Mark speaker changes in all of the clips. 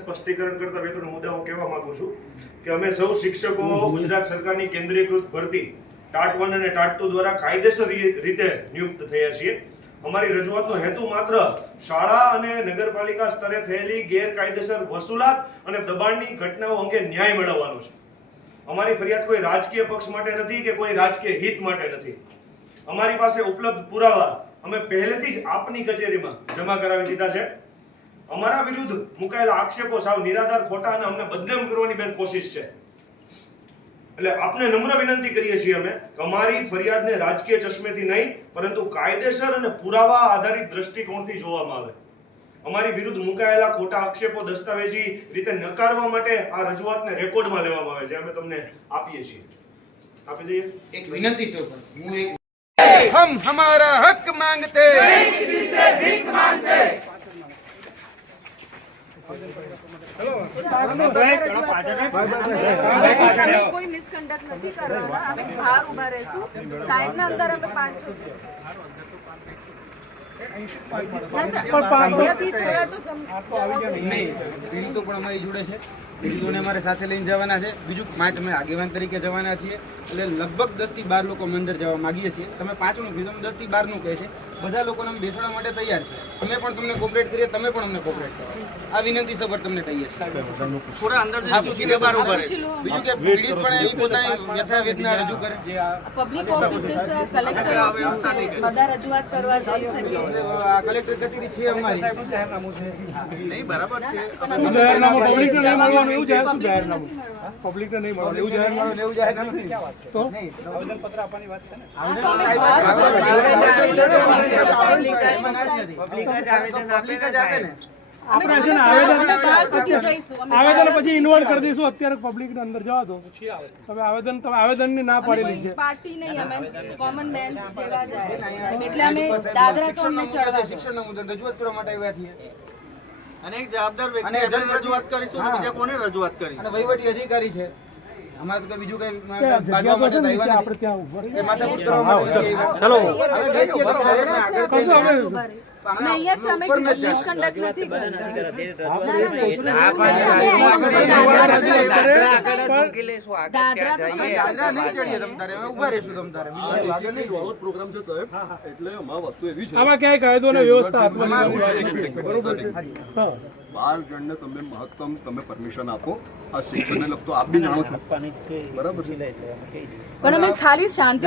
Speaker 1: સ્પષ્ટીકરણ કરતા બે ત્રણ મુદ્દાઓ કહેવા માંગુ છું કે અમે સૌ શિક્ષકો ગુજરાત સરકારની કેન્દ્રીયકૃત ભરતી ટાટ વન અને ટાટ ટુ દ્વારા કાયદેસર રીતે નિયુક્ત થયા છીએ. અમારી રજૂઆતનો હેતુ માત્ર શાળા અને નગરપાલિકા સ્તરે થયેલી ગેરકાયદેસર વસૂલાત અને દબાણની ઘટનાઓ અંગે ન્યાય મેળવવાનો છે. અમારી ફરિયાદ કોઈ રાજકીય પક્ષ માટે નથી કે કોઈ રાજકીય હિત માટે નથી. અમારી પાસે ઉપલબ્ધ પુરાવા અમે પહેલેથી જ આપની કચેરીમાં જમા કરાવી દીધા છે. અમારા વિરુદ્ધ મુકાયેલા આક્ષેપો સાવ નિરાધાર ખોટા અને અમને બદનામ કરવાની બેન કોશિશ છે. એટલે આપને નમ્ર વિનંતી કરીએ છીએ અમે અમારી ફરિયાદને રાજકીય ચશ્મેથી નહીં પરંતુ કાયદેસર અને પુરાવા આધારિત દ્રષ્ટિકોણથી જોવામાં આવે. અમારી વિરુદ્ધ મુકાયેલા ખોટા આક્ષેપો દસ્તાવેજી રીતે નકારવા માટે આ રજૂઆતને રેકોર્ડમાં લેવામાં આવે છે. અમે તમને આપીએ છીએ. આપી દઈએ?
Speaker 2: એક વિનંતી છે હું એક હમ હમારા હક માંગતે.
Speaker 3: કિસી સે ભીખ માંગતે. કોઈ મિસકન્ડક્ટ નથી કરવાના. અમે બહાર ઊભા રહીશું. અંદર અમે પણ તો
Speaker 2: પણ અમારી જોડે છે. પીડિતોને અમારે સાથે લઈને જવાના છે બીજું પાંચ અમે આગેવાન તરીકે જવાના છીએ એટલે લગભગ દસથી બાર લોકો મંદિર જવા માગીએ છીએ તમે પાંચનું કીધું દસથી બારનું કહે છે બધા લોકોને અમે બેસવા માટે તૈયાર છે અમે પણ તમને કોપરેટ કરીએ તમે પણ અમને કોપરેટ કરો આ વિનંતી સભર તમને કહીએ છીએ થોડા અંદર જઈશું બહાર ઊભા રહે બીજું કે પીડિત પણ એની પોતાની વ્યથા વેદના રજૂ કરે જે આ
Speaker 3: પબ્લિક ઓફિસીસ કલેક્ટર ઓફિસ બધા રજૂઆત કરવા જઈ શકે
Speaker 2: આ કલેક્ટર કચેરી છે અમારી
Speaker 4: નહીં મળવાનું એવું જાહેરનામું
Speaker 2: એવું જાહેરનામું નથી.
Speaker 4: તો?
Speaker 2: આવેદન પત્ર આપવાની વાત છે ને? પબ્લિક જ આપે ને
Speaker 4: આપણે છે ને આવેદન આવેદન પછી ઇન્વોલ્વ કરી દઈશું. અત્યારે પબ્લિકને અંદર જવા દો તમે આવેદન તમે આવેદનની ના
Speaker 3: અમે
Speaker 4: પાડેલી છે.
Speaker 3: પાર્ટી નહીં અમે કોમન મેન જેવા જાય એટલે અમે દાદરા તો અમને ચડવા
Speaker 2: શિક્ષણનું મુદ્દો રજૂઆત કરવા માટે આવ્યા છીએ.
Speaker 5: અને એક જવાબદાર વ્યક્તિ રજૂઆત કરીશું બીજા કોને રજૂઆત કરીશું?
Speaker 2: અને વહીવટી અધિકારી છે. અમારે તો બીજું કઈ બાજવા માટે
Speaker 4: આપણે ત્યાં
Speaker 2: ઊભા માટે
Speaker 4: ચલો.
Speaker 6: આમાં
Speaker 4: ક્યાંય કાયદો ને વ્યવસ્થા હાથમાં બરોબર
Speaker 6: બાર જણને તમે મહત્તમ તમે પરમિશન આપો. આ શિક્ષણને લગતો આપ બી જાણો છો. બરાબર છે.
Speaker 3: પણ અમે ખાલી શાંતિ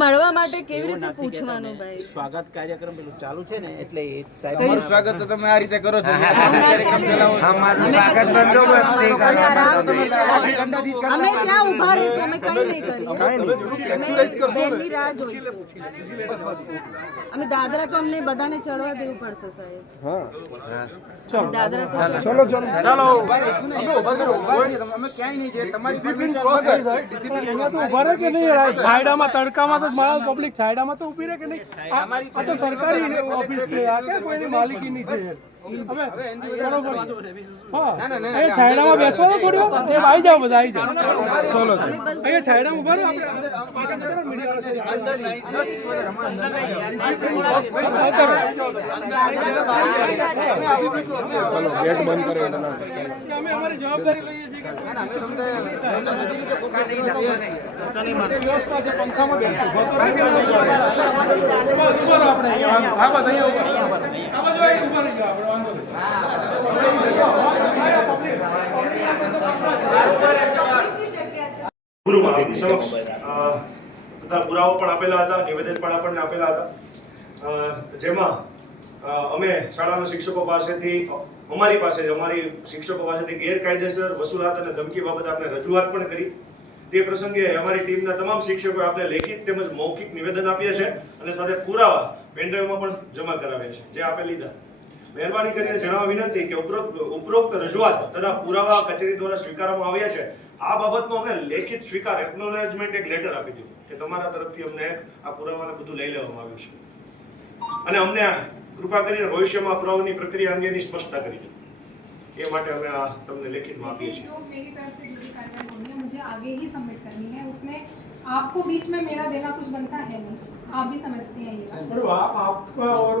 Speaker 3: મળવા માટે કેવી રીતે પૂછવાનું ભાઈ?
Speaker 7: સ્વાગત કાર્યક્રમ પેલું ચાલુ છે ને એટલે એ
Speaker 2: તમારું સ્વાગત તો તમે આ રીતે કરો છો.
Speaker 3: અમે અમે ત્યાં ઊભા રહીશું અમે કઈ નહીં કરીએ. અમે રાહ જોઈશું. અમે દાદરા તો અમને બધાને ચડવા દેવું પડશે સાહેબ. દાદરા ચલો.
Speaker 4: ચલો ચલો. ચાલો.
Speaker 2: ઊભા રહીશું ને અમે ઊભા કરો, ઊભા છીએ તમે. અમે ક્યાંય નહીં જઈએ. તમારી પરમિશન વગર
Speaker 4: અહીંયા તો ઊભા રહે કે નહીં? છાયડામાં તડકામાં તો માણસ પબ્લિક છાયડામાં તો ઊભી રહે કે નહીં? આ તો સરકારી ઓફિસ છે. આ કે કોઈની માલિકીની છે? હવે બરોબર હા અહીંયા છાયડામાં બેસો ને થોડી વાર એમ આવી જાઓ બધા આવી જાઓ ચલો અહીંયા છાયડામાં ઊભા રહો આપણે અમે અમારી જવાબદારી લઈએ છીએ છે પંખામાં
Speaker 1: ગુરુ સમક્ષ બધા પુરાવો પણ આપેલા હતા નિવેદન પણ આપણને આપેલા હતા. જેમાં અમે શાળાના શિક્ષકો પાસેથી અમારી પાસે અમારી શિક્ષકો પાસેથી ગેરકાયદેસર વસૂલાત અને ધમકી બાબત આપણે રજૂઆત પણ કરી. તે પ્રસંગે અમારી ટીમના તમામ શિક્ષકોએ આપણે લેખિત તેમજ મૌખિક નિવેદન આપ્યા છે અને સાથે પુરાવા પેનડ્રાઈવમાં પણ જમા કરાવ્યા છે જે આપે લીધા. મહેરબાની કરીને જણાવવા વિનંતી કે ઉપરોક્ત ઉપરોક્ત રજૂઆત તથા પુરાવા કચેરી દ્વારા સ્વીકારવામાં આવ્યા છે, આ બાબતનો અમને લેખિત સ્વીકાર એકનોલેજમેન્ટ એક લેટર આપી દીધું કે તમારા તરફથી અમને આ પુરાવાને બધું લઈ લેવામાં આવ્યું છે. અને અમને કૃપા કરીને ભવિષ્યમાં પુરાવાની પ્રક્રિયા અંગેની સ્પષ્ટતા કરી છે. એ માટે અમે આ તમને લેખિતમાં આપીએ છીએ.
Speaker 8: आपको बीच में मेरा देना कुछ बनता है नहीं। आप भी समझते हैं ये
Speaker 4: आप आपका और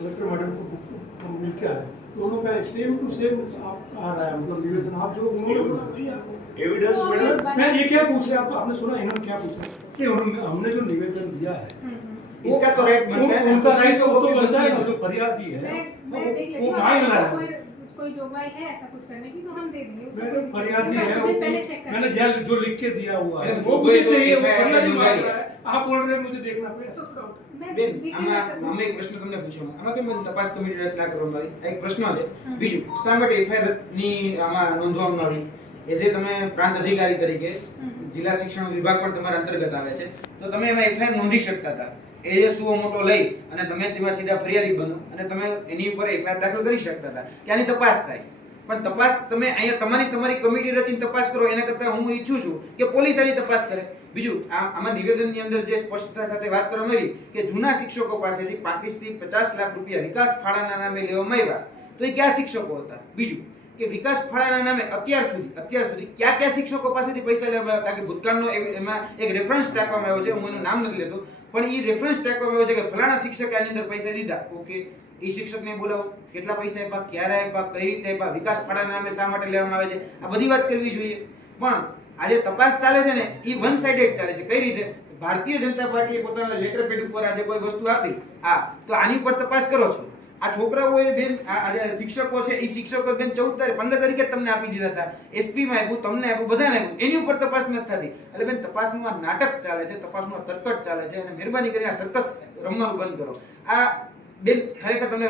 Speaker 4: मैडम को क्या है? दोनों का सेम टू सेम आप आ रहा है मतलब निवेदन। आप जो उन्होंने
Speaker 1: एविडेंस मैडम
Speaker 4: मैं ये क्या पूछ रहा आपने सुना इन्होंने क्या पूछा? कि हमने जो निवेदन दिया है
Speaker 8: हम्म, हम्म।
Speaker 2: इसका तो, तो, तो बनता है
Speaker 4: उनका
Speaker 2: तो
Speaker 4: बनता है जो फरियाद
Speaker 8: दी है
Speaker 4: वो मांग रहा है।
Speaker 8: कोई कोई जोगवाई है ऐसा कुछ करने की तो हम दे देंगे उसमें
Speaker 4: मैडम
Speaker 8: कोई दिक्कत
Speaker 4: फरियादी
Speaker 8: नहीं।
Speaker 4: है
Speaker 8: मैं
Speaker 4: वो
Speaker 8: मुझे पहले चेक
Speaker 4: मैंने
Speaker 8: करना
Speaker 4: जेल जो लिख के दिया हुआ है
Speaker 2: मैडम,
Speaker 4: वो
Speaker 2: जो
Speaker 4: मुझे
Speaker 2: कोई
Speaker 4: चाहिए वो
Speaker 2: तो
Speaker 4: फरियादी
Speaker 2: है,
Speaker 4: मांग
Speaker 2: है।
Speaker 4: रहा है आप बोल रहे हैं मुझे देखना पड़ेगा ऐसा थोड़ा होता है
Speaker 8: मैं
Speaker 2: બેન
Speaker 8: देखिए
Speaker 2: આમાં
Speaker 8: मैं सब-
Speaker 2: અમે એક પ્રશ્ન તમને પૂછ્યો આમાં કેમ બધી તપાસ કમિટી રચના કરવામાં આવી આ એક પ્રશ્ન છે બીજું શા માટે એફઆઈઆર ની આમાં નોંધવામાં આવી એઝ એ તમે પ્રાંત અધિકારી તરીકે જિલ્લા શિક્ષણ વિભાગ પણ તમારા અંતર્ગત આવે છે તો તમે એમાં એફઆઈઆર નોંધી શકતા હતા એ સુઓ મોટો લઈ અને તમે તેમાં સીધા ફરિયાદી બનો. અને તમે એની ઉપર એફઆઈઆર દાખલ કરી શકતા હતા. કે આની તપાસ થાય. પણ તપાસ તમે અહીંયા તમારી તમારી કમિટી રચીને તપાસ કરો, એના કરતાં હું ઈચ્છું છું કે પોલીસ આની તપાસ કરે. બીજું, આ આમાં નિવેદનની અંદર જે સ્પષ્ટતા સાથે વાત કરવામાં આવી કે જૂના શિક્ષકો પાસેથી પાંત્રીસથી પચાસ લાખ રૂપિયા વિકાસ ફાળાના નામે લેવામાં આવ્યા, તો એ કયા શિક્ષકો હતા? બીજું કે વિકાસ ફાળાના નામે અત્યાર સુધી અત્યાર સુધી કયા કયા શિક્ષકો પાસેથી પૈસા લેવામાં આવ્યા? કારણ કે ભૂતકાળનો એમાં એક રેફરન્સ રાખવામાં આવ્યો છે, હું એનું નામ નથી લેતો. પણ એ રેફરન્સ રાખવામાં આવ્યો છે કે ફલાણા શિક્ષકે આની અંદર પૈસા દીધા ઓકે એ શિક્ષકને બોલાવો. કેટલા પૈસા આપ્યા? ક્યારે આપ્યા? કઈ રીતે આપ્યા? વિકાસ ફાળાના નામે શા માટે લેવામાં આવે છે? આ બધી વાત કરવી જોઈએ. પણ આજે તપાસ ચાલે છે ને એ વન સાઇડેડ ચાલે છે. કઈ રીતે? ભારતીય જનતા પાર્ટીએ પોતાના લેટર પેડ ઉપર આજે કોઈ વસ્તુ આપી? આ તો આની ઉપર તપાસ કરો છો. આ છોકરાઓએ બેન, આ આ શિક્ષકો છે એ શિક્ષકો બેન ચૌદ તારીખ પંદર તારીખે તમને આપી દીધા હતા. એસપી માં આપ્યું, તમને આપ્યું, બધાને આપ્યું. એની ઉપર તપાસ નથી થતી. એટલે બેન તપાસનું આ નાટક ચાલે છે, તપાસનું આ તરકટ ચાલે છે અને મહેરબાની કરીને આ સરકસ રમવાનું બંધ કરો. આ બેન ખરેખર તમને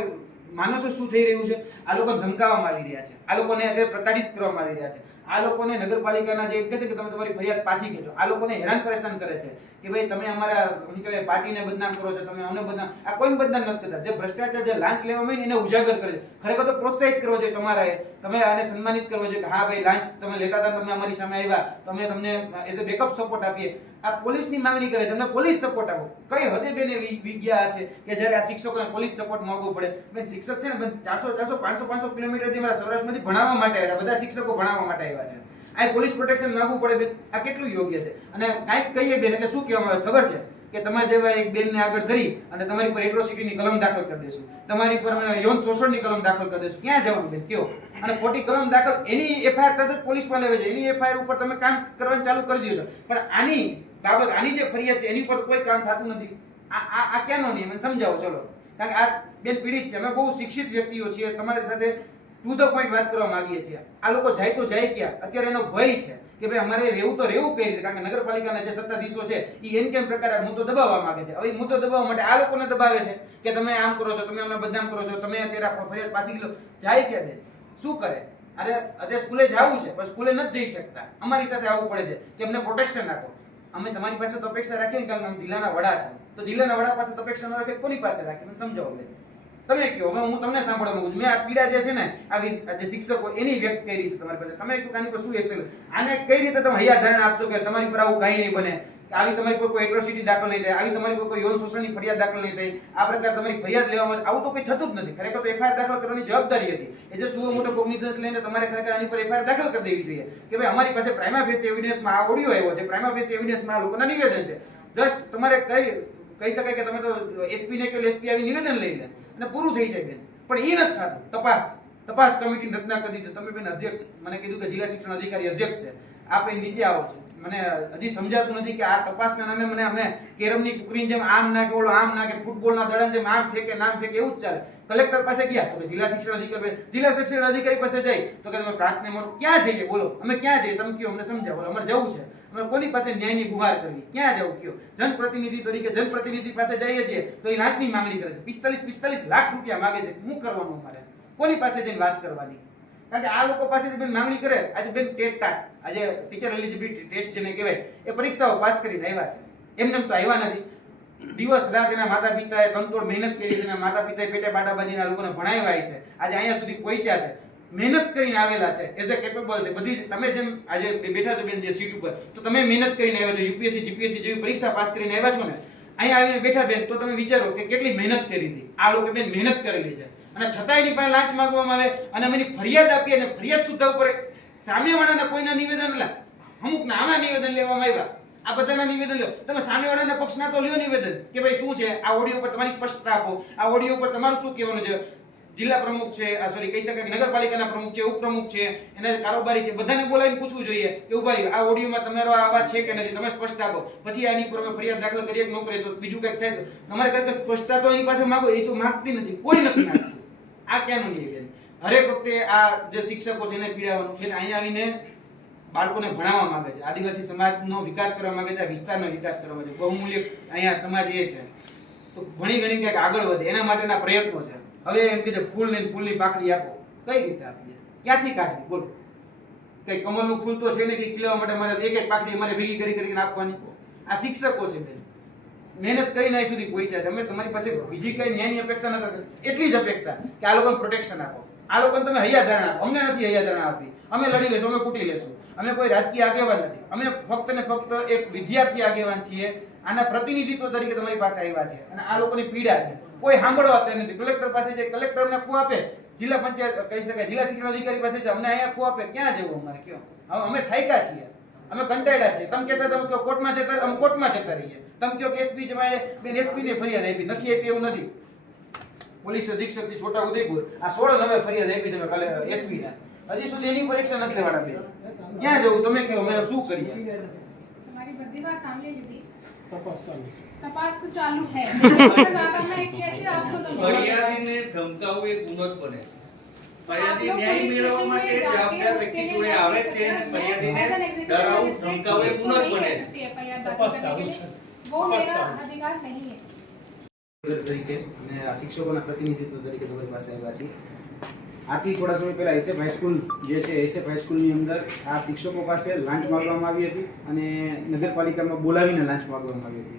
Speaker 2: માનો છો શું થઈ રહ્યું છે? આ લોકો ધમકાવવામાં આવી રહ્યા છે. આ લોકોને અત્યારે પ્રતાડિત કરવામાં આવી રહ્યા છે. આ લોકોને નગરપાલિકાના જે કહે છે કે તમે તમારી ફરિયાદ પાછી ખેંચો. આ લોકોને હેરાન પરેશાન કરે છે. કે ભાઈ તમે અમારા, શું કહેવાય, પાર્ટીને બદનામ કરો છો, તમે અમને બદનામ, આ કોઈ બદનામ નથી કરતા. જે ભ્રષ્ટાચાર, જે લાંચ લેવામાં આવે એને ઉજાગર કરે છે. ખરેખર તો પ્રોત્સાહિત કરવો જોઈએ તમારે તમે આને સન્માનિત કરવો જોઈએ કે હા ભાઈ, લાંચ તમે લેતા હતા, તમે અમારી સામે આવ્યા. તમે તમને એઝ અ બેકઅપ સપોર્ટ આપીએ. આ પોલીસની માંગણી કરે તમને પોલીસ સપોર્ટ આપો. કઈ હદે બેને વિજ્ઞા હશે કે જ્યારે આ શિક્ષકોને પોલીસ સપોર્ટ માંગવો પડે? મેં શિક્ષક છે ને, ચારસો ચારસો, પાંચસો પાંચસો કિલોમીટરથી મારા સૌરાષ્ટ્રમાંથી ભણાવવા માટે આવ્યા બધા શિક્ષકો ભણાવવા માટે આવ્યા છે. આ પોલીસ પ્રોટેક્શન માગવું પડે આ કેટલું યોગ્ય છે? અને કાંઈક કહીએ બેન, એટલે શું કહેવામાં આવે ખબર છે કે તમારે જેવા એક બેનને આગળ ધરી અને તમારી પર એટ્રોસિટીની કલમ દાખલ કરી દેશું. તમારી પર યૌન શોષણની કલમ દાખલ કરી દેશું. ક્યાં જવાનું બેન? કયો? અને ખોટી કલમ દાખલ, એની એફઆઈઆર તરત પોલીસમાં લેવે છે. એની એફઆઈઆર ઉપર તમે કામ કરવાનું ચાલુ કરી દીધું પણ આની બાબત, આની જે ફરિયાદ છે, એની ઉપર કોઈ કામ થતું નથી. આ આ આ નિયમ? મને સમજાવો, ચલો. કારણ કે આ બેન પીડિત છે. અમે બહુ શિક્ષિત વ્યક્તિઓ છીએ. તમારી સાથે ટુ ધ પોઈન્ટ વાત કરવા માંગીએ છીએ. આ લોકો જાય તો જાય ક્યાં? અત્યારે એનો ભય છે કે ભાઈ અમારે રહેવું તો રહેવું કઈ રીતે, કારણ કે નગરપાલિકાના જે સત્તાધીશો છે એ એમ કેમ પ્રકારે મુદ્દો દબાવવા માંગે છે? હવે મુદ્દો દબાવવા માટે આ લોકોને દબાવે છે કે તમે આમ કરો છો, તમે અમને બદનામ કરો છો, તમે અત્યારે ફરિયાદ પાછી ગયો જાય ક્યાં બેન? શું કરે? અરે, અત્યારે સ્કૂલે જવું છે, પણ સ્કૂલે નથી જઈ શકતા. અમારી સાથે આવવું પડે છે કે અમને પ્રોટેક્શન આપો. અમે તમારી પાસે તો અપેક્ષા રાખીએ કારણ કે અમે જિલ્લાના વડા છે. તો જિલ્લાના વડા પાસે તો અપેક્ષા ન રાખે કોની પાસે રાખીએ સમજાવો બેન. તમે કહો, હવે હું તમને સાંભળવા માંગુ છું. મેં આ પીડા જે છે ને આ જે શિક્ષકો એની વ્યક્ત કરી છે તમારી પાસે. તમે આની પર શું એક્શન આને કઈ રીતે તમે હૈયા ધારણા આપશો કે તમારી પર આવું કાંઈ નહીં બને? આવી તમારી કોઈ એટ્રોસિટી દાખલ નહીં થાય, આવી તમારી કોઈ યૌન શોષણની ફરિયાદ દાખલ નહીં થાય. આ પ્રકાર તમારી ફરિયાદ લેવામાં આવું તો કંઈ થતું જ નથી. ખરેખર તો એફઆઈઆર દાખલ કરવાની જવાબદારી હતી. એ જે સુઓ મોટો કોગ્નિઝન્સ લઈને તમારે ખરેખર આની પર એફઆઈઆર દાખલ કરી દેવી જોઈએ. કે ભાઈ અમારી પાસે પ્રાઇમા ફેસ એવિડન્સમાં આ ઓડિયો આવ્યો છે. પ્રાઇમા ફેસ એવિડન્સમાં આ લોકોના નિવેદન છે. જસ્ટ તમારે કઈ, કહી શકાય કે તમે તો એસપી ને કે એસપી આવી નિવેદન લઈ લે. અને પૂરું થઈ જાય બેન. પણ એ નથી થતું. તપાસ. તપાસ કમિટીની રચના કરી દીધો. તમે બેન અધ્યક્ષ મને કીધું કે જિલ્લા શિક્ષણ અધિકારી અધ્યક્ષ છે. આપ એ નીચે આવો છો. મને હજી સમજાતું નથી કે આ તપાસના નામે મને અમે કેરમની કુકરીની જેમ આમ ના ઓલો આમ ના કે ફૂટબોલના દડાની જેમ આમ ફેંકે, નામ ફેંકે, એવું જ ચાલે. કલેક્ટર પાસે ગયા તો કે જિલ્લા શિક્ષણ અધિકારી જિલ્લા શિક્ષણ અધિકારી પાસે જઈ તો કે તમે પ્રાર્થના ક્યાં જઈએ? બોલો. અમે ક્યાં જઈએ? તમે કયો અમને સમજાવો. અમારે જવું છે. અમે કોની પાસે ન્યાયની ગુહાર કરવી? ક્યાં જવું કયો? જનપ્રતિનિધિ તરીકે જનપ્રતિનિધિ પાસે જઈએ છીએ તો એ લાંચની માંગણી કરે છે. પિસ્તાલીસ પિસ્તાલીસ લાખ રૂપિયા માંગે છે. શું કરવાનું અમારે? કોની પાસે જઈને વાત કરવાની? કારણ કે આ લોકો પાસેથી બેન માંગણી કરે. આજે બેન ટેટ આજે ટીચર એલિજિબિલિટી ટેસ્ટ જેને કહેવાય, એ પરીક્ષાઓ પાસ કરીને આવ્યા છે. એમને એમ તો આવ્યા નથી. દિવસ રાત એના માતા પિતાએ તનતોડ મહેનત કરી છે એના માતા પિતાએ પેટે બાટા બાજીના લોકોને ભણાવ્યા છે. આજે અહીંયા સુધી પહોંચ્યા છે. મહેનત કરીને આવેલા છે એઝ અ કેપેબલ છે. બધી તમે જેમ આજે બેઠા છો બેન જે સીટ ઉપર, તો તમે મહેનત કરીને આવ્યા છો યુપીએસસી જીપીએસસી જેવી પરીક્ષા પાસ કરીને આવ્યા છો ને, અહીંયા આવીને બેઠા બેન, તો તમે વિચારો કે કેટલી મહેનત કરી હતી. આ લોકો બેન મહેનત કરેલી છે. અને છતાં એની પાસે લાંચ માંગવામાં આવે અને અમે ફરિયાદ આપીએ અને ફરિયાદ સુધા ઉપર સામેવાળાના કોઈના નિવેદન લા અમુક નાના નિવેદન લેવામાં આવ્યા. આ બધાના નિવેદન લ્યો તમે સામેવાળાના પક્ષના તો લ્યો નિવેદન કે ભાઈ શું છે? આ ઓડિયો પર તમારી સ્પષ્ટતા આપો. આ ઓડિયો પર તમારું શું કહેવાનું છે? જિલ્લા પ્રમુખ છે, આ સોરી કહી શકાય કે નગરપાલિકાના પ્રમુખ છે, ઉપપ્રમુખ છે, એના કારોબારી છે, બધાને બોલાવીને પૂછવું જોઈએ કે ઊભા રહ્યો, આ ઓડિયોમાં તમારો આ અવાજ છે કે નથી? તમે સ્પષ્ટ આપો. પછી આની ઉપર અમે ફરિયાદ દાખલ કરીએ કે ન તો બીજું કંઈક થાય તમારે કંઈક સ્પષ્ટતા તો એની પાસે માંગો, એ તો માગતી નથી, કોઈ નથી માંગતું. આ ક્યાંનું નિવેદન? હરેક વખતે આ જે શિક્ષકો છે એને પીડાવાનું બેન અહીંયા આવીને બાળકોને ભણાવવા માંગે છે. આદિવાસી સમાજનો વિકાસ કરવા માંગે છે, આ વિસ્તારનો વિકાસ કરવા છે. બહુમૂલ્ય અહીંયા સમાજ એ છે. તો ઘણી ઘણી ક્યાંક આગળ વધે, એના માટેના પ્રયત્નો છે. હવે એમ કે ફૂલ ને ફૂલની પાકડી આપો. કઈ રીતે આપીએ? ક્યાંથી કાઢવી? બોલો. કઈ કમળનું ફૂલ તો છે ને કે ખીલવા માટે મારે એક એક પાકડી અમારે ભેગી કરી કરીને આપવાની? આ શિક્ષકો છે મહેનત કરીને અહીં સુધી પહોંચ્યા છે. અમે તમારી પાસે બીજી કઈ ન્યાયની અપેક્ષા નથી કરતા એટલી જ અપેક્ષા કે આ લોકોને પ્રોટેક્શન આપો. આ લોકોને તમે હૈયાધારણા આપો. અમને નથી હૈયાધારણા આપી. અમે લડી લેશું, અમે કૂટી લેશું. અમે કોઈ રાજકીય આગેવાન નથી. અમે ફક્ત ને ફક્ત એક વિદ્યાર્થી આગેવાન છીએ. આના પ્રતિનિધિત્વ તરીકે તમારી પાસે આવ્યા છે. અને આ લોકોની પીડા છે. કોઈ સાંભળવા તૈયાર નથી. કલેક્ટર પાસે જે કલેક્ટર અમને ખુ આપે જિલ્લા પંચાયત કહી શકાય જિલ્લા શિક્ષણ અધિકારી પાસે અમને અહીંયા ખુ આપે ક્યાં જવું અમારે? કયો? હવે અમે થાયકા છીએ. અમે કંટાળ્યા છીએ. તમે કહેતા તમે કહો કોર્ટમાં જતા અમે કોર્ટમાં જતા રહીએ. તમે કહો કે એસપી જમાએ બેન એસપીને ફરિયાદ આપી. નથી આપી એવું નથી. પોલીસ અધિક્ષક છે છોટા ઉદયપુર. આ સોળ અમે ફરિયાદ આપી છે કાલે એસપીના. હજી સુધી એની પરીક્ષા નથી લેવાના બે ક્યાં જવું? તમે કહો અમે શું કરીએ?
Speaker 8: તમારી
Speaker 4: તપાસ
Speaker 8: तपास तो चालू है लेकिन आता मैं कैसे आपको समझाऊं?
Speaker 5: ફરિયાદીને ધમકાવવું એ ગુનો જ બને છે ફરિયાદી
Speaker 8: आप लोग
Speaker 5: ન્યાય
Speaker 8: पुलिस
Speaker 5: મેળવવા
Speaker 8: स्टेशन
Speaker 5: માટે
Speaker 8: में जाके
Speaker 5: જવાબદાર
Speaker 8: उसके
Speaker 5: વ્યક્તિ
Speaker 8: लिए
Speaker 5: જોડે આવે
Speaker 8: जाके
Speaker 5: છે અને
Speaker 8: सकते हैं।
Speaker 5: ફરિયાદીને
Speaker 8: As an executive
Speaker 5: ડરાવવું
Speaker 8: magistrate,
Speaker 5: ધમકાવવું A
Speaker 8: police
Speaker 5: ગુનો જ
Speaker 8: को
Speaker 5: બને
Speaker 8: नहीं
Speaker 5: છે
Speaker 8: कह सकती है FIR दाखिल
Speaker 4: તપાસ
Speaker 8: करने
Speaker 4: ચાલુ
Speaker 8: के लिए।
Speaker 4: છે
Speaker 8: वो
Speaker 4: તપાસ
Speaker 8: मेरा
Speaker 4: ચાલુ છે.
Speaker 8: अधिकार नहीं है
Speaker 2: તરીકે અને આ શિક્ષકોના પ્રતિનિધિત્વ તરીકે તમારી પાસે આવ્યા છીએ આથી થોડા સમય પહેલા એસએફ હાઈસ્કૂલ જે છે એસએફ હાઈસ્કૂલની અંદર આ શિક્ષકો પાસે લાંચ માંગવામાં આવી હતી અને નગરપાલિકામાં બોલાવીને લાંચ માંગવામાં આવી હતી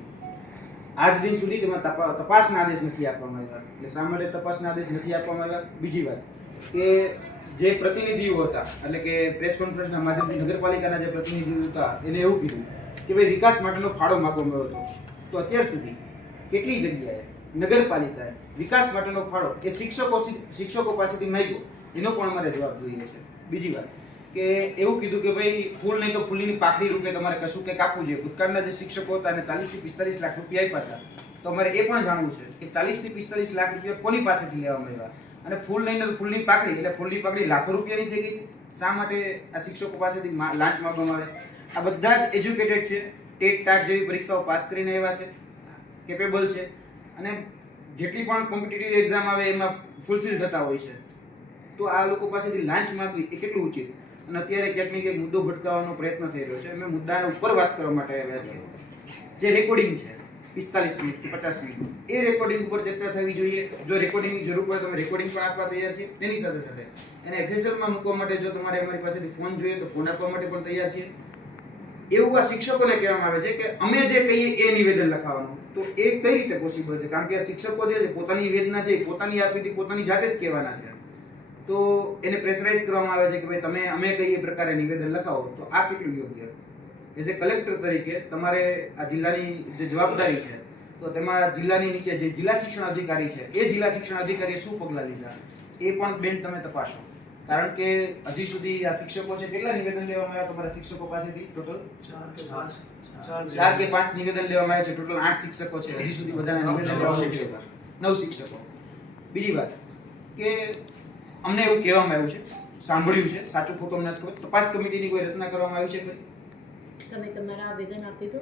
Speaker 2: આજ દિન સુધી તેમાં તપાસના આદેશ નથી આપવામાં આવ્યા એટલે સામાન્ય તપાસના આદેશ નથી આપવામાં આવ્યા બીજી વાત કે જે પ્રતિનિધિઓ હતા, એટલે કે પ્રેસ કોન્ફરન્સના માધ્યમથી નગરપાલિકાના જે પ્રતિનિધિઓ હતા, એને એવું કીધું કે ભાઈ વિકાસ માટેનો ફાળો માગવામાં આવ્યો હતો. તો અત્યાર સુધી કેટલી જગ્યાએ નગરપાલિકાએ વિકાસ માટેનો ફાળો એ શિક્ષકો શિક્ષકો પાસેથી માગ્યો? એનો પણ અમારે જવાબ જોઈએ છે. બીજી વાત કે એવું કીધું કે ભાઈ, ફૂલ નહીં તો ફૂલની પાકડી રૂપે તમારે કશું કંઈક આપવું જોઈએ. ભૂતકાળના જે શિક્ષકો હતા અને ચાલીસથી પિસ્તાલીસ લાખ રૂપિયા આપ્યા હતા, તો અમારે એ પણ જાણવું છે કે ચાલીસથી પિસ્તાલીસ લાખ રૂપિયા કોની પાસેથી લેવામાં મળ્યા? અને ફૂલ નહીં તો ફૂલની પાકડી એટલે ફૂલની પાકડી લાખો રૂપિયાની થઈ ગઈ છે. શા માટે આ શિક્ષકો પાસેથી લાંચ માંગવામાં આવે? આ બધા જ એજ્યુકેટેડ છે. ટેટ ટાટ જેવી પરીક્ષાઓ પાસ કરીને આવ્યા છે. કેપેબલ છે. અને જેટલી પણ કોમ્પિટિટિવ એક્ઝામ આવે એમાં ફૂલફિલ થતા હોય છે. તો આ લોકો પાસેથી લાંચ માગવી એ કેટલું ઉચિત? અને અત્યારે ક્યાંક ને ક્યાંક મુદ્દો ભટકાવવાનો પ્રયત્ન થઈ રહ્યો છે. અમે મુદ્દા ઉપર વાત કરવા માટે આવ્યા છે જે રેકોર્ડિંગ છે, પિસ્તાલીસ મિનિટ કે પચાસ મિનિટ. એ રેકોર્ડિંગ ઉપર ચર્ચા થવી જોઈએ. જો રેકોર્ડિંગની જરૂર પડે તો અમે રેકોર્ડિંગ પણ આપવા તૈયાર છીએ. તેની સાથે સાથે એને એફએસએલમાં મૂકવા માટે જો તમારે અમારી પાસેથી ફોન જોઈએ તો ફોન આપવા માટે પણ તૈયાર છીએ. એવું આ શિક્ષકોને કહેવામાં આવે છે કે અમે જે કહીએ એ નિવેદન લખાવવાનું તો એ કઈ રીતે પોસિબલ છે? કારણ કે આ શિક્ષકો જે છે, પોતાની વેદના છે, પોતાની આપીથી પોતાની જાતે જ કહેવાના છે. તો એને પ્રેશરાઇઝ કરવામાં આવે છે કે ભાઈ તમે અમે કઈ એ પ્રકારે નિવેદન લખાવો તો આ કેટલું યોગ્ય? એઝ એ કલેક્ટર તરીકે તમારે આ જિલ્લાની જે જવાબદારી છે તો તેમાં જિલ્લાની નીચે જે જિલ્લા શિક્ષણ અધિકારી છે એ જિલ્લા શિક્ષણ અધિકારીએ શું પગલાં લીધા? એ પણ બેન તમે તપાસો. કારણ કે હજી સુધી આ શિક્ષકો છે કેટલા નિવેદન લેવામાં આવ્યા તમારા શિક્ષકો પાસેથી ટોટલ ચાર કે પાંચ. નિવેદન લેવામાં આવ્યા છે ટોટલ આઠ શિક્ષકો છે હજી સુધી બધાના નિવેદન લેવામાં. નવ શિક્ષકો. બીજી વાત કે અમને એવું કહેવામાં આવ્યું છે સાંભળ્યું છે સાચું ખોટું નથી ખબર. તપાસ કમિટીની કોઈ રચના કરવામાં આવી છે ખરી?
Speaker 9: તમે તમારા આવેદન આપી દો.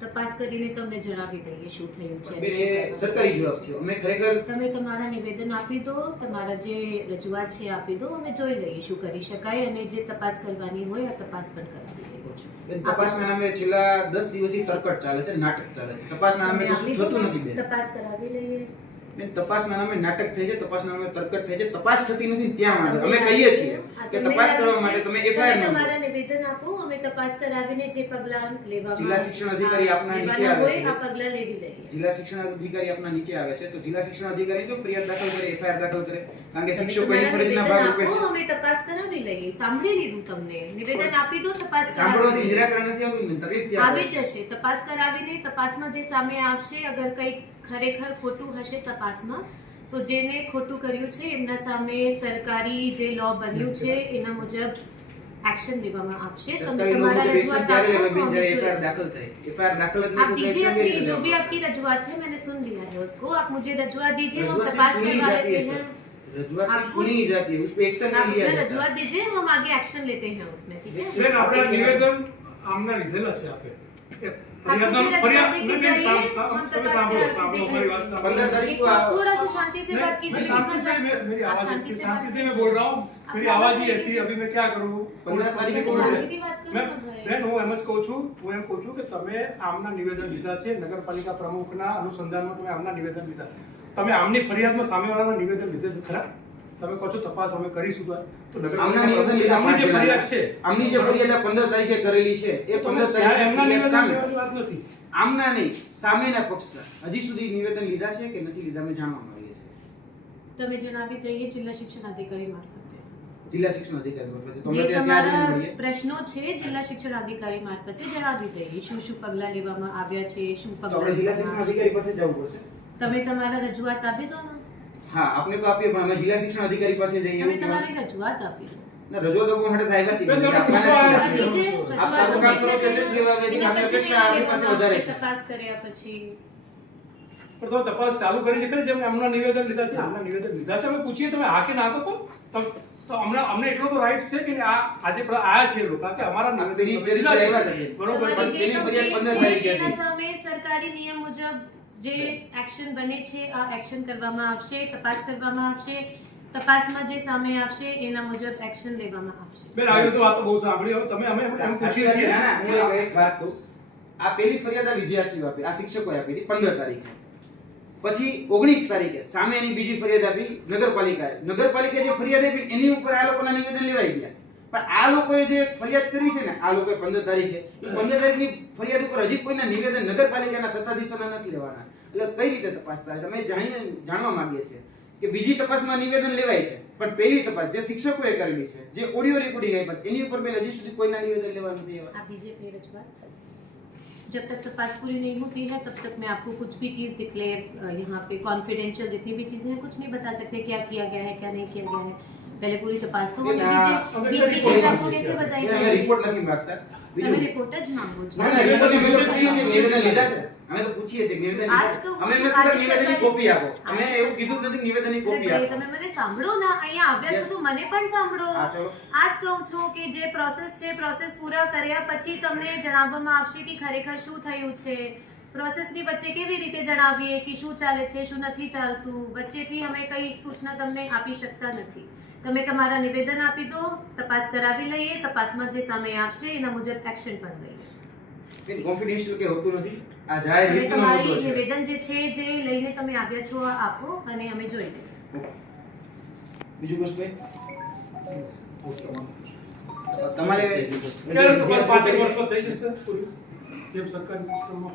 Speaker 9: તપાસ કરીને તમને જણાવી દઈએ શું થયું છે
Speaker 2: સરકારી જવાબ થયો અમે ખરેખર
Speaker 9: તમે તમારા નિવેદન આપી દો તમારા જે રજૂઆત છે આપી દો અમે જોઈ લઈએ શું કરી શકાય અને જે તપાસ કરવાની હોય આ તપાસ પણ કરાવી
Speaker 2: બેન, તપાસના નામે છેલ્લા દસ દિવસથી તરકટ ચાલે છે નાટક ચાલે છે. તપાસના નામે કશું થતું નથી
Speaker 9: તપાસ કરાવી લઈએ.
Speaker 2: બેન તપાસના નામે નાટક થઈ છે તપાસના નામે તરકટ થઈ છે તપાસ થતી નથી ત્યાં વાંધો. અમે કહીએ છીએ કે તપાસ કરવા માટે તમે એફઆઈઆર નોંધો
Speaker 9: તમારા નિવેદન આપો અમે તપાસ કરાવીને જે પગલા લેવા
Speaker 2: જિલ્લા શિક્ષણ અધિકારી આપના નીચે આવે છે.
Speaker 9: આ પગલા લેવી લઈએ.
Speaker 2: જિલ્લા શિક્ષણ અધિકારી આપના નીચે આવે છે તો જિલ્લા શિક્ષણ અધિકારી જો ફરિયાદ દાખલ કરે એફઆઈઆર દાખલ કરે કારણ કે
Speaker 9: તમે
Speaker 2: શિક્ષકો એની ફરજના ભાગ રૂપે છે.
Speaker 9: અમે તપાસ કરાવી લઈએ. સાંભળી લીધું તમને. નિવેદન આપી દો તપાસ
Speaker 2: સાંભળવાથી નિરાકરણ નથી આવતું તકલીફ
Speaker 9: આવી જશે. તપાસ કરાવીને તપાસમાં જે સામે આવશે અગર કંઈક ખરેખર ખોટું હશે તપાસમાં તો જેને ખોટું કર્યું છે એમના સામે સરકારી જે લો બન્યું છે એના મુજબ એક્શન લેવામાં આવશે તમે
Speaker 2: સરકારી
Speaker 9: તમારા
Speaker 2: નોકરી એક્શન
Speaker 9: રજૂઆત
Speaker 2: ત્યારે
Speaker 9: આપો
Speaker 2: લેવાય
Speaker 9: તો
Speaker 2: બેન
Speaker 9: અમે
Speaker 2: જ્યારે
Speaker 9: જોઈએ।
Speaker 2: FIR દાખલ થાય FIR दाखल જ
Speaker 9: आप
Speaker 2: नहीं तो
Speaker 9: दीजिए
Speaker 2: एक्शन
Speaker 9: अपनी
Speaker 2: कैसे
Speaker 9: जो भी
Speaker 2: लेगा?
Speaker 9: आपकी रजूआत है मैंने सुन लिया है उसको आप मुझे रजूआत दीजिए हम
Speaker 2: रजूआत
Speaker 9: तपास
Speaker 2: सिर्फ सुनी
Speaker 9: करवा
Speaker 2: जाती है
Speaker 9: लेते
Speaker 2: सर
Speaker 9: हैं
Speaker 2: रजूआत सिर्फ
Speaker 9: आपको-
Speaker 2: सुनी ही जाती है उस पे एक्शन
Speaker 9: आप
Speaker 2: नहीं लिया
Speaker 9: अपना
Speaker 2: जाता
Speaker 9: रजूआत दीजिए हम आगे एक्शन लेते हैं उसमें ठीक है
Speaker 4: બેન આપણે આ નિવેદન આમના લીધેલા છે આપે એ ફરિયાદનામું-
Speaker 9: मुझे
Speaker 4: ફરિયાદ-
Speaker 9: रजूआत
Speaker 4: નહીં,
Speaker 9: चाहिए,
Speaker 4: નહીં, સાંભ-
Speaker 9: हम
Speaker 4: તમે
Speaker 9: तपास
Speaker 4: સાંભળો
Speaker 9: करा
Speaker 4: સાંભળો
Speaker 9: देते
Speaker 4: મારી
Speaker 9: हैं।
Speaker 4: વાત
Speaker 2: पंद्रह
Speaker 4: સાંભળો
Speaker 2: तारीख
Speaker 9: एक
Speaker 2: को
Speaker 9: तो
Speaker 2: आप-
Speaker 9: थोड़ा सा शांति से बात
Speaker 4: नहीं,
Speaker 9: कीजिए
Speaker 4: शांति से मैं मेरी
Speaker 9: आप
Speaker 4: आवाज
Speaker 9: शांति
Speaker 4: ऐसी
Speaker 9: से
Speaker 4: शांति
Speaker 9: बात
Speaker 4: से मैं
Speaker 9: कीजिए।
Speaker 4: बोल रहा हूँ
Speaker 9: आप
Speaker 4: मेरी
Speaker 9: बात
Speaker 4: आवाज ही
Speaker 9: करिए।
Speaker 4: ऐसी है, अभी मैं क्या करूँ
Speaker 2: पंद्रह तारीख
Speaker 9: मैं
Speaker 2: को बोल रहे
Speaker 9: शांति की बात करूँ
Speaker 4: મેં
Speaker 9: ना भाई।
Speaker 4: બેન હું એમ જ કહું છું હું એમ કહું છું કે તમે આમના નિવેદન લીધા છે નગરપાલિકા પ્રમુખના અનુસંધાનમાં તમે આમના નિવેદન લીધા તમે આમની ફરિયાદમાં સામેવાળાના નિવેદન લીધે છે ખરા તમે કહો છો તપાસ અમે કરીશું તો
Speaker 2: આમની
Speaker 4: જે ફરિયાદ છે
Speaker 2: આમની જે ફરિયાદ 15 તારીખે કરેલી છે એ 15 તારીખે
Speaker 4: એમના નિવેદન વાત નથી.
Speaker 2: આમના નહીં સામેના પક્ષના. હજી સુધી નિવેદન લીધા છે કે નથી લીધા અમે જાણવા માંગીએ છીએ.
Speaker 9: તમે જણાવી દઈએ જિલ્લા શિક્ષણ અધિકારી મારફતે.
Speaker 2: જિલ્લા શિક્ષણ અધિકારી મારફતે.
Speaker 9: તમારા પ્રશ્નો છે જિલ્લા શિક્ષણ અધિકારી મારફતે જણાવી દઈએ. શું શું પગલાં લેવામાં આવ્યા છે શું પગલાં
Speaker 2: જિલ્લા શિક્ષણ અધિકારી પાસે જવું પડશે.
Speaker 9: તમે તમારા રજૂઆત આપી દો ને
Speaker 2: હા આપને તો આપીએ પણ અમે જિલ્લા શિક્ષણ અધિકારી પાસે જઈએ એવું
Speaker 9: તમારી રજૂઆત આપી
Speaker 2: ના, રજૂઆત આપવા માટે તો આવ્યા છીએ.
Speaker 4: બેન, તમે
Speaker 2: આપવાના જ
Speaker 4: પૂછવા
Speaker 2: છીએ.
Speaker 4: આવ્યા
Speaker 9: આ
Speaker 4: છો.
Speaker 9: બીજે
Speaker 2: આપ સારું કામ કરો છો એટલે લેવા આવ્યા છીએ.
Speaker 9: એના
Speaker 2: અપેક્ષા આપણી પાસે વધારે છે.
Speaker 9: તપાસ કર્યા પછી
Speaker 4: પણ તમે તપાસ ચાલુ કરી છે જેમ જેમને નિવેદન લીધા છે આમના નિવેદન લીધા છે અમે પૂછીએ તમે હા કે ના તો કહો તો- તો અમને અમને એટલો તો રાઈટ છે કે આ આજે આ છે લોકો કે અમારા નિવેદન. બરોબર
Speaker 9: તમારી જે
Speaker 2: તેની ફરિયાદ 15 તારીખે
Speaker 9: તેના
Speaker 2: હતી.
Speaker 9: સામે સરકારી નિયમ મુજબ જે એક્શન બને છે આ એક્શન કરવામાં આવશે તપાસ કરવામાં આવશે તપાસમાં જે સામે આવશે એના મુજબ એક્શન લેવામાં આવશે.
Speaker 4: બેન આવી તો વાત બહુ સાંભળી હવે તમે અમે એમ પૂછીએ
Speaker 2: છે.
Speaker 4: છીએ
Speaker 2: ના, ના, હું એક- એક વાત કહું. આ પેલી ફરિયાદ આ વિદ્યાર્થીઓ આપી આ શિક્ષકોએ આપી હતી 15 તારીખે. પછી 19 તારીખે સામે એની બીજી ફરિયાદ આપી નગરપાલિકાએ. નગરપાલિકાએ જે ફરિયાદ આપી એની ઉપર આ લોકોના નિવેદન લેવાઈ ગયા. પણ આ લોકોએ જે ફરિયાદ કરી છે ને આ લોકોએ 15 તારીખે એ 15 તારીખની ફરિયાદ ઉપર હજી કોઈના નિવેદન નગરપાલિકાના સત્તાધીશોના નથી લેવાના એટલે કઈ રીતે તપાસ થાય છે અમે જાણીએ જાણવા માંગીએ છીએ કે બીજી તપાસમાં નિવેદન લેવાય છે પણ પહેલી તપાસ જે શિક્ષકોએ કરેલી છે જે ઓડિયો રેકોર્ડિંગ આપ્યા એની ઉપર બેન હજી સુધી કોઈના નિવેદન લેવા નથી આવ્યા
Speaker 9: आप दीजिए अपनी रजूआत जब तक तपास पूरी नहीं होती है तब तक मैं आपको कुछ भी चीज डिक्लेयर यहाँ पे कॉन्फिडेंशियल जितनी भी चीजें हैं कुछ नहीं बता सकते क्या किया गया है क्या नहीं किया गया है पहले पूरी तपास तो होने
Speaker 2: ના,
Speaker 9: दीजिए बीच की चीज आपको कैसे बताई
Speaker 2: અમે
Speaker 9: जाएगी
Speaker 2: રિપોર્ટ નથી માંગતા
Speaker 9: તમે
Speaker 2: બીજું
Speaker 9: રિપોર્ટ જ માંગો છો
Speaker 2: ના ના રિપોર્ટ અમે તો પૂછીએ છીએ નિવેદન લીધા છે અમે તો પૂછીએ છીએ નિવેદન લીધા
Speaker 9: આજ
Speaker 2: છે.
Speaker 9: તો
Speaker 2: અમે
Speaker 9: પૂછું,
Speaker 2: એમને કીધું
Speaker 9: આજે
Speaker 2: નિવેદનની
Speaker 9: સરકારે-
Speaker 2: કોપી આપો અમે એવું કીધું જ નથી કે નિવેદનની કોપી
Speaker 9: ભાઈ,
Speaker 2: આપો
Speaker 9: તમે મને સાંભળો ના અહીંયા આવ્યા છો તો મને પણ સાંભળો
Speaker 2: હા, ચલો.
Speaker 9: આજ કહું છું કે જે પ્રોસેસ છે પ્રોસેસ પૂરા કર્યા પછી તમને જણાવવામાં આવશે કે ખરેખર શું થયું છે પ્રોસેસની વચ્ચે કેવી રીતે જણાવીએ કે શું ચાલે છે શું નથી ચાલતું વચ્ચેથી અમે કઈ સૂચના તમને આપી શકતા નથી તમે તમારા નિવેદન આપી દો તપાસ કરાવી લઈએ તપાસમાં જે સામે આવશે એના મુજબ એક્શન પણ લઈએ.
Speaker 2: કોન્ફિડન્શિયલ કે હોતું નથી? આ જાહેર હિતનો મુદ્દો છે.
Speaker 9: નિવેદન જે છે જે લઈને તમે આવ્યા છો આપો અને અમે જોઈ લઈએ.
Speaker 2: બીજું કશું તમારે
Speaker 4: પાંચેક વર્ષો થઈ જશે પૂરી? સરકારી સિસ્ટમમાં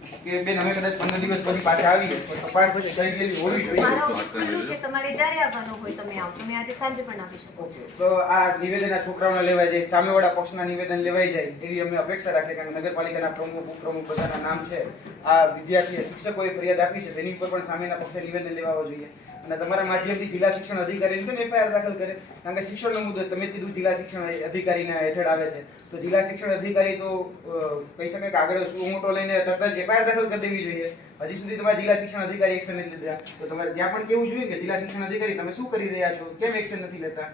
Speaker 2: કે બેન અમે કદાચ પંદર દિવસ પછી પાછા આવીએ. તો તપાસ થઈ ગયેલી હોવી જોઈએ.
Speaker 9: તમારે જ્યારે આવવાનું હોય તમે આવો. તમે આજે સાંજે પણ આવી શકો છો.
Speaker 2: તો આ નિવેદન છોકરાઓને લેવાઈ જાય. સામેવાળા પક્ષના નિવેદન લેવાય જાય એવી અમે અપેક્ષા રાખીએ કારણ કે નગરપાલિકાના પ્રમુખ ઉપપ્રમુખ બધાના નામ છે. આ વિદ્યાર્થીએ શિક્ષકોએ ફરિયાદ આપી છે. તેની ઉપર પણ સામેના પક્ષે નિવેદન લેવા જોઈએ. અને તમારા માધ્યમથી જિલ્લા શિક્ષણ અધિકારીને પણ એફઆઈઆર દાખલ કરે. કારણ કે શિક્ષણનો મુદ્દો તમે કીધું જિલ્લા શિક્ષણ અધિકારીના હેઠળ આવે છે. તો જિલ્લા શિક્ષણ અધિકારી તો કહી શકે કે આગળ શું મોટો લઈને તરત જ એફઆઈઆર દાખલ કરી દેવી જોઈએ. હજી સુધી તમારા જિલ્લા શિક્ષણ અધિકારી એક્શન નથી લીધા. તો તમારે ત્યાં પણ કેવું જોઈએ કે જિલ્લા શિક્ષણ અધિકારી તમે શું કરી રહ્યા છો? કેમ એક્શન નથી લેતા?